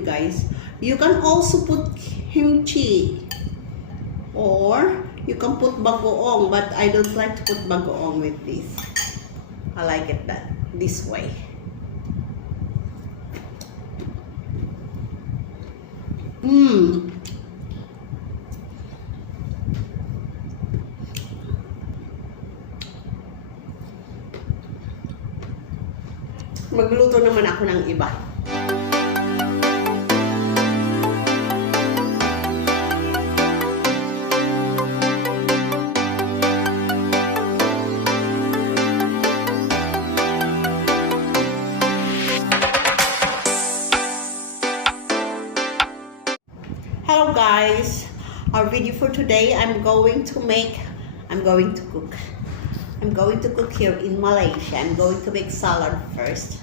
you guys. You can also put kimchi. Or you can put bagoong, but I don't like to put bagoong with this. I like it this way. Magluto naman ako ng iba. Hello guys, our video for today, I'm going to cook here in Malaysia. I'm going to make salad first,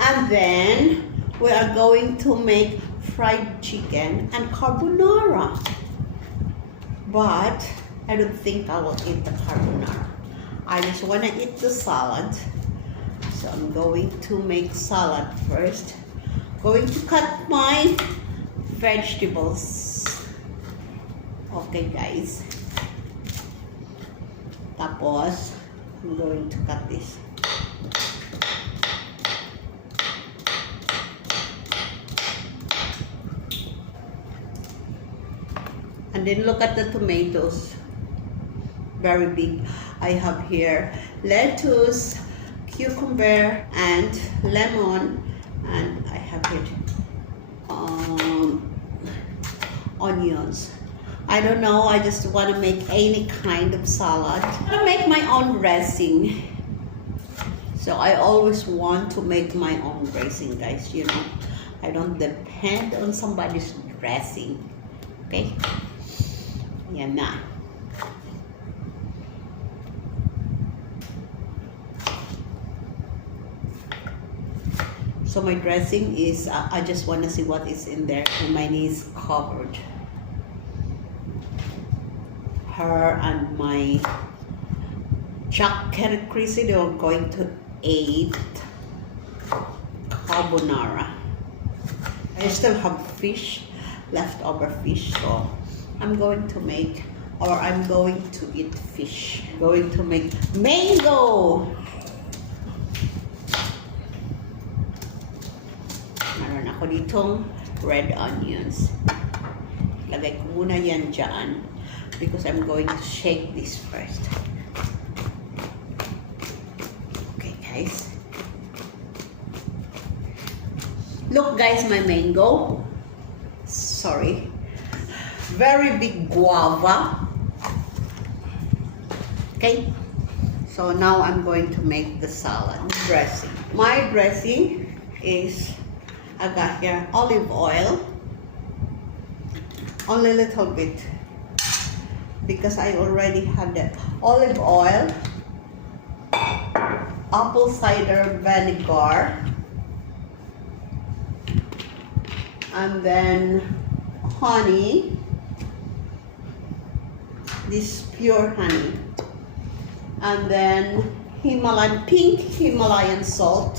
and then we are going to make fried chicken and carbonara, but I don't think I will eat the carbonara. I just want to eat the salad, so I'm going to make salad first. Going to cut my vegetables. Okay guys. Tapos, I'm going to cut this. And then look at the tomatoes. Very big. I have here lettuce, cucumber, and lemon. And I have here onions. I don't know, I just want to make any kind of salad. I want to make my own dressing. So I always want to make my own dressing, guys, you know. I don't depend on somebody's dressing. Okay? Yan na. So my dressing is, I just want to see what is in there, and mine is covered. Her and my Nelia Creasey, they are going to eat carbonara. I still have fish, leftover fish, so I'm going to make, or I'm going to eat fish. Going to make mango. Meron ako ditong red onions. Lagay ko muna yan dyan, because I'm going to shake this first. Okay guys. Look guys, my mango. Sorry. Very big guava. Okay. So now I'm going to make the salad dressing. My dressing is, I got here olive oil. Only a little bit, because I already had the olive oil, apple cider vinegar, and then honey, this pure honey, and then pink Himalayan salt,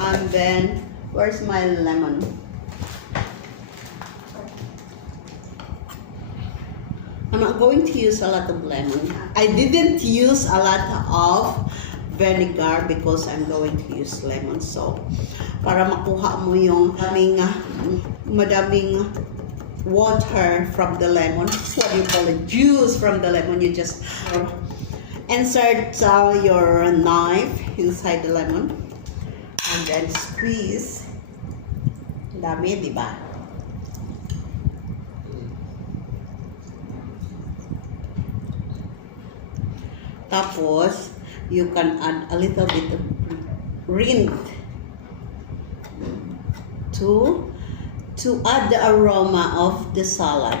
and then where's my lemon? I'm not going to use a lot of lemon. I didn't use a lot of vinegar because I'm going to use lemon. So, para makuha mo yung madaming water from the lemon. What do you call it? Juice from the lemon. You just insert your knife inside the lemon and then squeeze. Dami, di ba? Tapos, you can add a little bit of rind to add the aroma of the salad.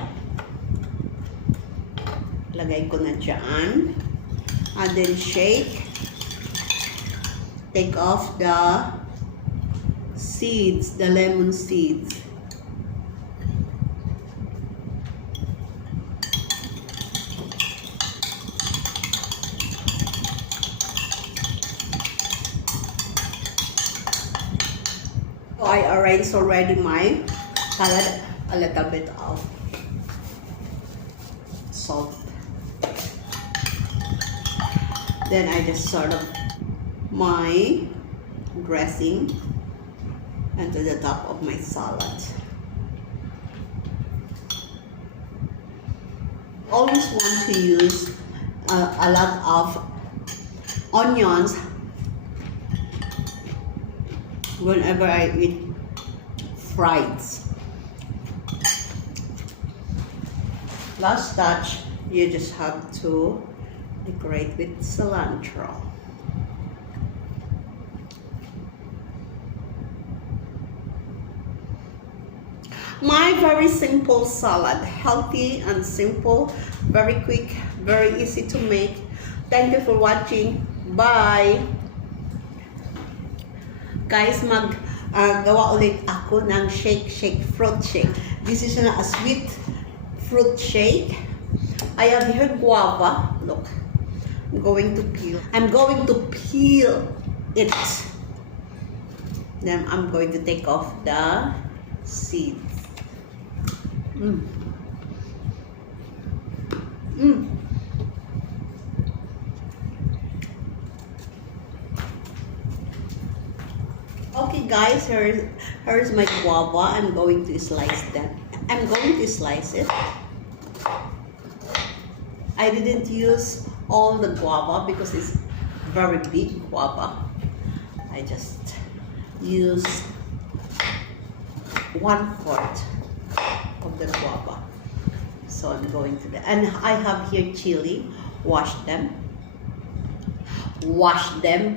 Lagay ko na dyan. And then shake. Take off the seeds, the lemon seeds. I arranged already my salad, a little bit of salt. Then I just sort of my dressing onto the top of my salad. Always want to use a lot of onions whenever I eat fries. Last touch, you just have to decorate with cilantro. My very simple salad, healthy and simple, very quick, very easy to make. Thank you for watching. Bye! Guys, gawa ulit ako ng fruit shake. This is a sweet fruit shake. I have here guava. Look, I'm going to peel it. Then I'm going to take off the seeds. Okay guys, here's my guava. I'm going to slice that. I'm going to slice it. I didn't use all the guava because it's very big guava. I just used 1/4 of the guava. So I'm going to that. And I have here chili. Wash them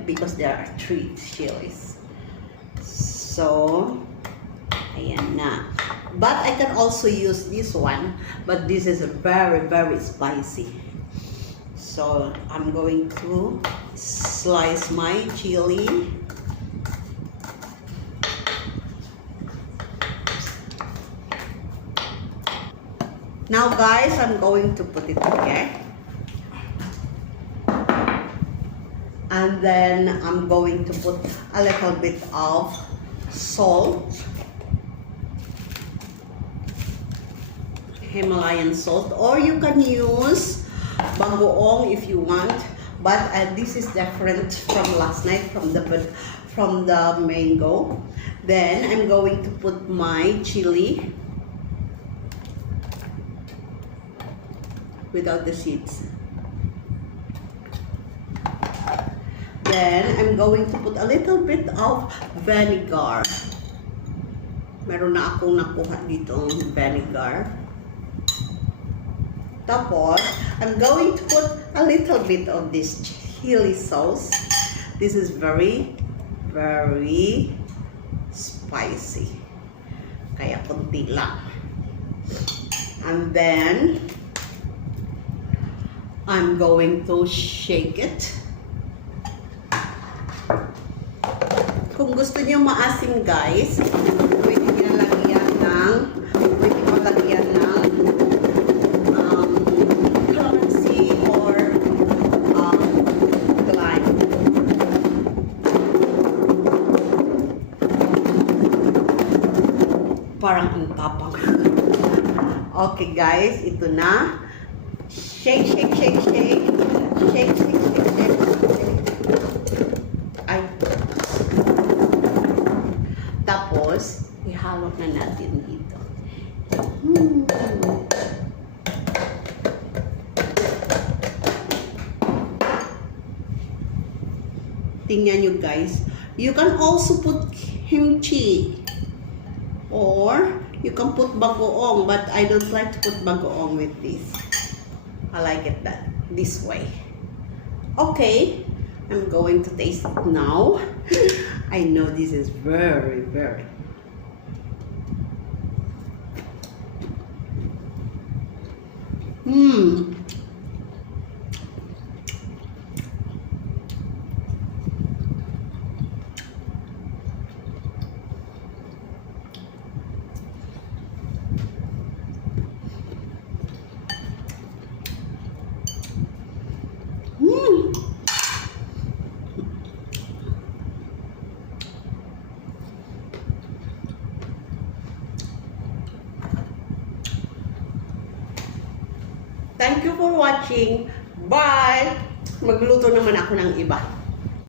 because there are 3 chilies. So ayan na. But I can also use this one, but this is very, very spicy. So I'm going to slice my chili. Now guys, I'm going to put it here. And then I'm going to put a little bit of salt. Himalayan salt, or you can use bagoong if you want, but this is different from last night from the mango. Then I'm going to put my chili without the seeds. Then I'm going to put a little bit of vinegar. Meron na akong nakuha ditong vinegar. Tapos, I'm going to put a little bit of this chili sauce. This is very, very spicy. Kaya konti lang. And then, I'm going to shake it. Kung gusto niyo maasim guys, pwede niyo lagyan ng calamansi or lime. Parang ang tapang. Okay guys, ito na. Shake, shake, shake, shake. Shake, shake, shake, shake. Ay. Tapos, ihalo na natin dito. Tingnan nyo guys. You can also put kimchi. Or, you can put bagoong. But I don't like to put bagoong with this. I like it this way. Okay. I'm going to taste it now. I know this is very, very. Thank you for watching. Bye! Magluto naman ako ng iba.